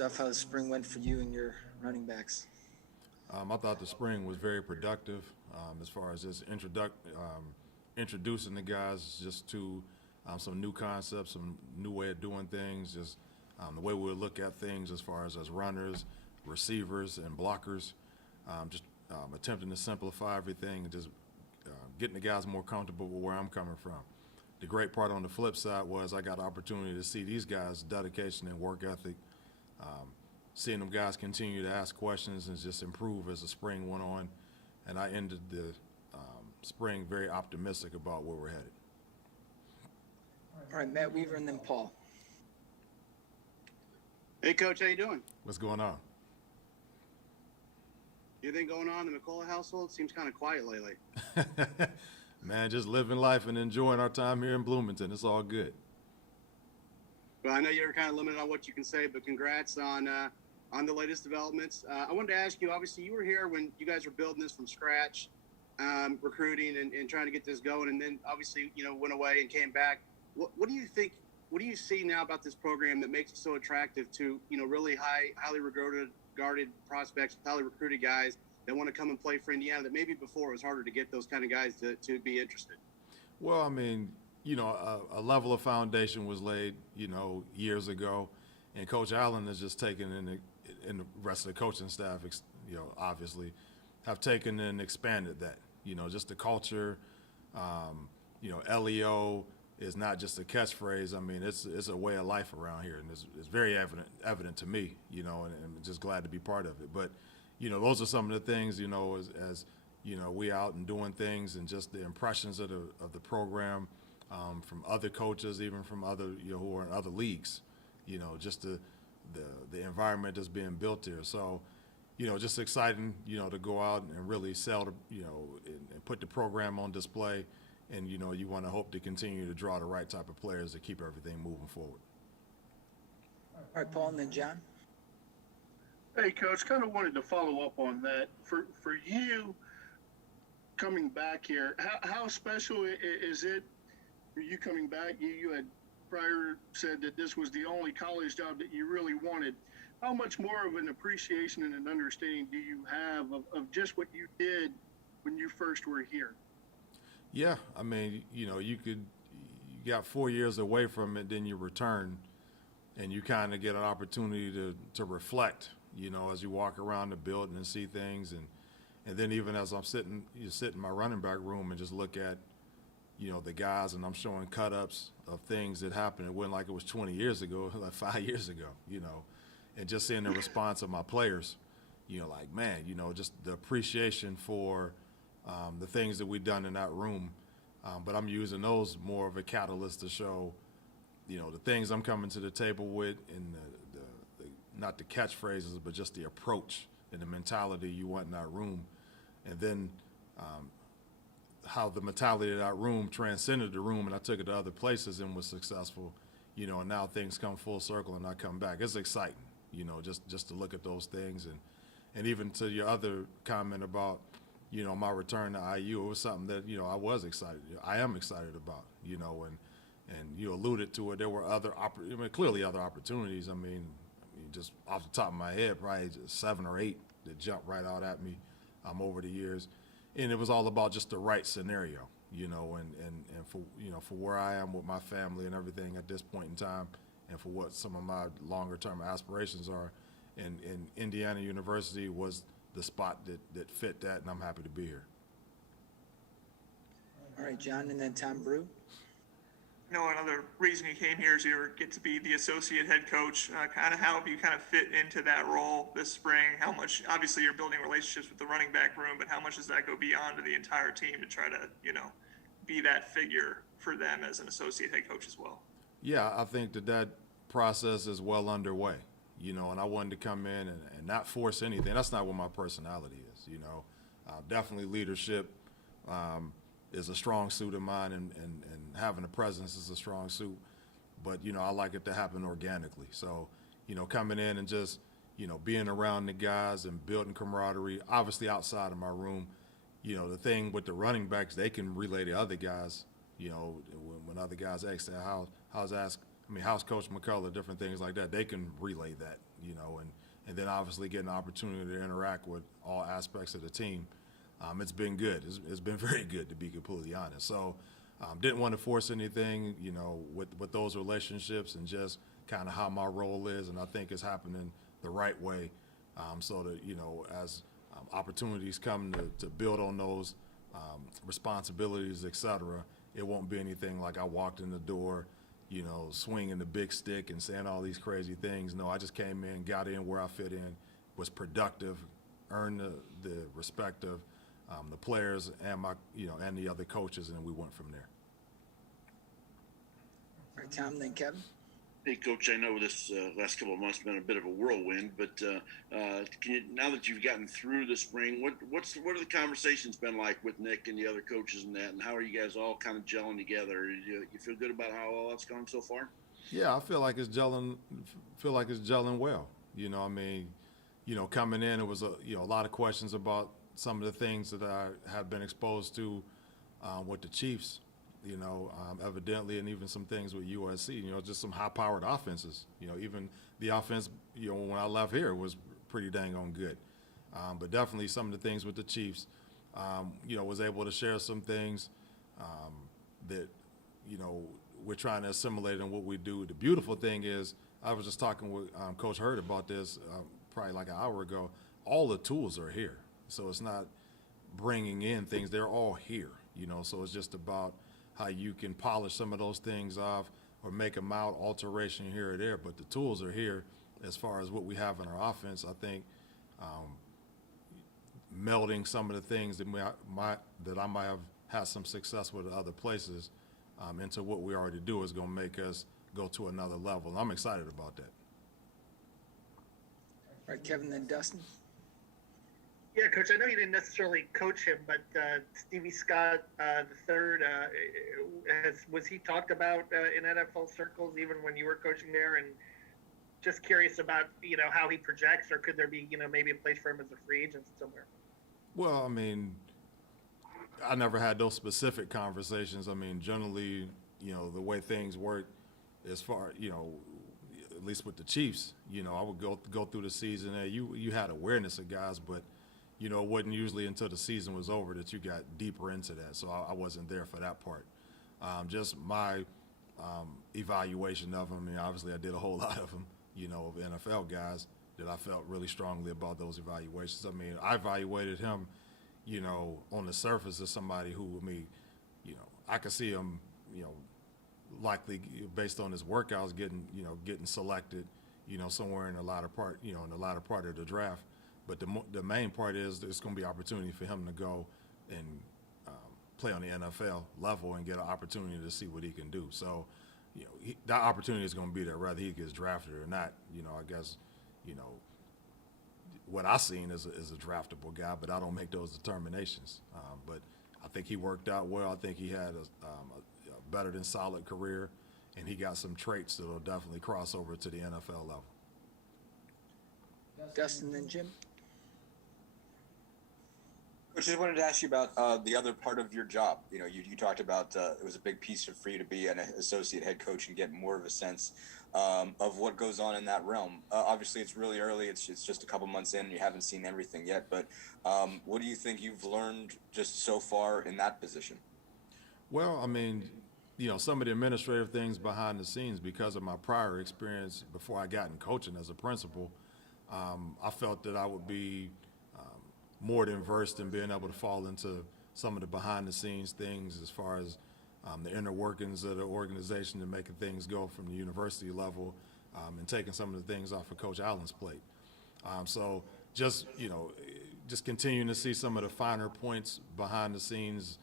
First off, how the spring went for you and your running backs. I thought the spring was very productive as far as just introducing the guys just to some new concepts, some new way of doing things, just the way we look at things as far as runners, receivers, and blockers. Just attempting to simplify everything and just getting the guys more comfortable with where I'm coming from. The great part on the flip side was I got the opportunity to see these guys' dedication and work ethic, seeing them guys continue to ask questions and just improve as the spring went on. And I ended the spring very optimistic about where we're headed. All right, Matt Weaver and then Paul. Hey, Coach, how you doing? What's going on? Anything going on in the McCullough household? Seems kind of quiet lately. Man, just living life and enjoying our time here in Bloomington. It's all good. Well, I know you're kind of limited on what you can say, but congrats on the latest developments. I wanted to ask you, obviously, you were here when you guys were building this from scratch, recruiting and trying to get this going, and then obviously, went away and came back. What do you think? What do you see now about this program that makes it so attractive to, really highly regarded prospects, highly recruited guys that want to come and play for Indiana that maybe before it was harder to get those kind of guys to be interested? Well, I mean, a level of foundation was laid, years ago, and Coach Allen has just taken and the rest of the coaching staff, obviously, have taken and expanded that. Just the culture. LEO is not just a catchphrase. I mean, it's a way of life around here, and it's very evident to me. And I'm just glad to be part of it. But those are some of the things, as we out and doing things, and just the impressions of the program from other coaches, even from other who are in other leagues. Just the environment that's being built here. So, just exciting, to go out and really sell, and put the program on display. And, you want to hope to continue to draw the right type of players to keep everything moving forward. All right, Paul and then John. Hey, Coach, kind of wanted to follow up on that. For you coming back here, how special is it for you coming back? You had prior said that this was the only college job that you really wanted. How much more of an appreciation and an understanding do you have of just what you did when you first were here? Yeah, I mean, you got 4 years away from it, then you return, and you kind of get an opportunity to reflect, as you walk around the building and see things, and then even as I'm sit in my running back room and just look at, the guys, and I'm showing cut-ups of things that happened. It wasn't like it was 20 years ago, like 5 years ago, and just seeing the response of my players, like, man, just the appreciation for the things that we've done in that room. But I'm using those more of a catalyst to show, the things I'm coming to the table with, and the not the catchphrases, but just the approach and the mentality you want in that room. And then how the mentality of that room transcended the room, and I took it to other places and was successful, and now things come full circle and I come back. It's exciting, just to look at those things. And even to your other comment about, my return to IU, it was something that, I was excited. I am excited about, and you alluded to it. There were clearly other opportunities. I mean, just off the top of my head, probably just 7 or 8 that jumped right out at me over the years. And it was all about just the right scenario, and for where I am with my family and everything at this point in time, and for what some of my longer term aspirations are. And Indiana University was the spot that fit that, and I'm happy to be here. All right, John and then Tom Brew. Another reason you came here is you get to be the associate head coach. Kind of how have you kind of fit into that role this spring? How much, obviously you're building relationships with the running back room, but how much does that go beyond to the entire team to try to, be that figure for them as an associate head coach as well? Yeah, I think that process is well underway, and I wanted to come in and not force anything. That's not what my personality is, Definitely leadership is a strong suit of mine, and having a presence is a strong suit. But, I like it to happen organically. So, coming in and just, being around the guys and building camaraderie, obviously outside of my room, the thing with the running backs, they can relay to other guys, when other guys ask how's Coach McCullough, different things like that, they can relay that, and then obviously getting the opportunity to interact with all aspects of the team. It's been good. It's been very good, to be completely honest. So didn't want to force anything, with those relationships and just kind of how my role is. And I think it's happening the right way, so that, as opportunities come to build on those responsibilities, et cetera, it won't be anything like I walked in the door, swinging the big stick and saying all these crazy things. No, I just came in, got in where I fit in, was productive, earned the respect of the players and and the other coaches, and we went from there. All right, Tom, then Kevin. Hey, Coach, I know this last couple of months have been a bit of a whirlwind, but can you, now that you've gotten through the spring, what are the conversations been like with Nick and the other coaches and that, and how are you guys all kind of gelling together? You feel good about how all that's gone so far? Yeah, I feel like it's gelling. Well. Coming in, it was a lot of questions about some of the things that I have been exposed to with the Chiefs. Evidently, and even some things with USC, just some high-powered offenses. Even the offense, when I left here was pretty dang on good. But definitely some of the things with the Chiefs, was able to share some things that, we're trying to assimilate in what we do. The beautiful thing is, I was just talking with Coach Hurd about this probably like an hour ago. All the tools are here. So it's not bringing in things. They're all here, so it's just about how you can polish some of those things off or make a mild alteration here or there, but the tools are here as far as what we have in our offense. I think melding some of the things that I might have had some success with at other places into what we already do is going to make us go to another level. And I'm excited about that. All right, Kevin, then Dustin. Yeah, Coach, I know you didn't necessarily coach him, but Stevie Scott the third, was he talked about in NFL circles even when you were coaching there? And just curious about, how he projects, or could there be, maybe a place for him as a free agent somewhere? Well, I never had those specific conversations. Generally, the way things work as far, at least with the Chiefs, I would go through the season. You had awareness of guys, but it wasn't usually until the season was over that you got deeper into that. So I wasn't there for that part. Just my evaluation of them. Obviously I did a whole lot of them, of NFL guys that I felt really strongly about those evaluations. I evaluated him, on the surface as somebody who, I could see him, likely based on his workouts getting selected, somewhere in the latter part, of the draft. But the main part is there's going to be opportunity for him to go and play on the NFL level and get an opportunity to see what he can do. So, that opportunity is going to be there, whether he gets drafted or not. I guess, what I've seen is a draftable guy, but I don't make those determinations. But I think he worked out well. I think he had a better than solid career, and he got some traits that will definitely cross over to the NFL level. Dustin, then Jim. Coach, I just wanted to ask you about the other part of your job. You talked about it was a big piece for you to be an associate head coach and get more of a sense of what goes on in that realm. Obviously, it's really early. It's just a couple months in. And you haven't seen everything yet. But what do you think you've learned just so far in that position? Well, some of the administrative things behind the scenes, because of my prior experience before I got in coaching as a principal, I felt that I would be more than versed in being able to fall into some of the behind-the-scenes things as far as the inner workings of the organization and making things go from the university level and taking some of the things off of Coach Allen's plate. So just continuing to see some of the finer points behind the scenes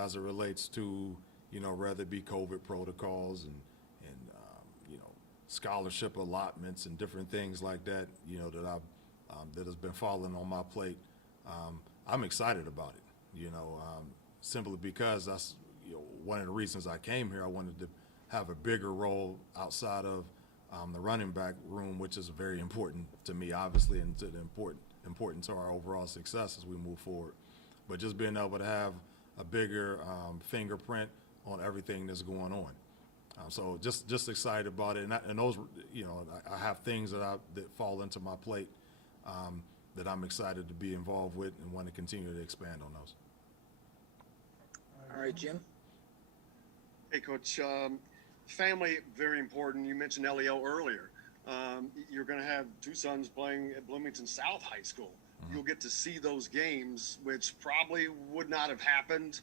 as it relates to, whether it be COVID protocols and scholarship allotments and different things like that, that has been falling on my plate. I'm excited about it, simply because that's one of the reasons I came here. I wanted to have a bigger role outside of the running back room, which is very important to me, obviously, and to the important to our overall success as we move forward. But just being able to have a bigger fingerprint on everything that's going on. So just excited about it, and those, you know, I have things that fall into my plate that I'm excited to be involved with and want to continue to expand on those. All right, Jim. Hey, Coach. Family, very important. You mentioned LEO earlier. You're going to have two sons playing at Bloomington South High School. You'll get to see those games, which probably would not have happened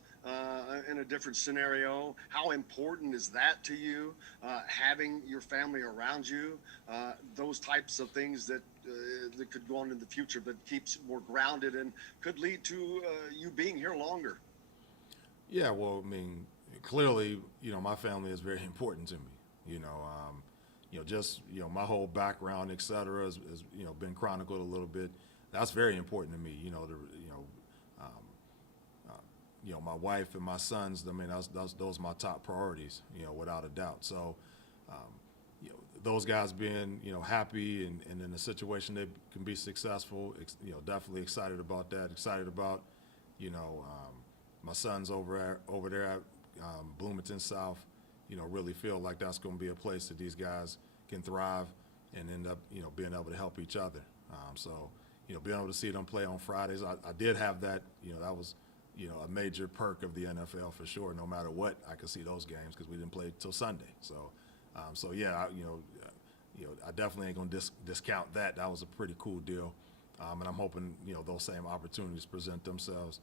in a different scenario. How important is that to you, having your family around you? Those types of things that could go on in the future, but keeps more grounded and could lead to you being here longer. Yeah, well, I mean, clearly, you know, my family is very important to me. You know, just, you know, my whole background, et cetera, has you know, been chronicled a little bit. That's very important to me. You know, my wife and my sons. I mean, those are my top priorities. You know, without a doubt. So, you know, those guys being, you know, happy and in a situation they can be successful. You know, definitely excited about that. Excited about, you know, my sons over there at Bloomington South. You know, really feel like that's going to be a place that these guys can thrive and end up, you know, being able to help each other. So, you know, being able to see them play on Fridays, I did have that. You know, that was, you know, a major perk of the NFL for sure. No matter what, I could see those games because we didn't play till Sunday. So yeah, you know, I definitely ain't gonna discount that. That was a pretty cool deal, and I'm hoping, you know, those same opportunities present themselves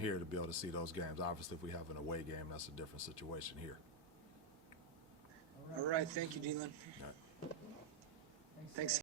here to be able to see those games. Obviously, if we have an away game, that's a different situation here. All right, thank you, Deland. Thanks.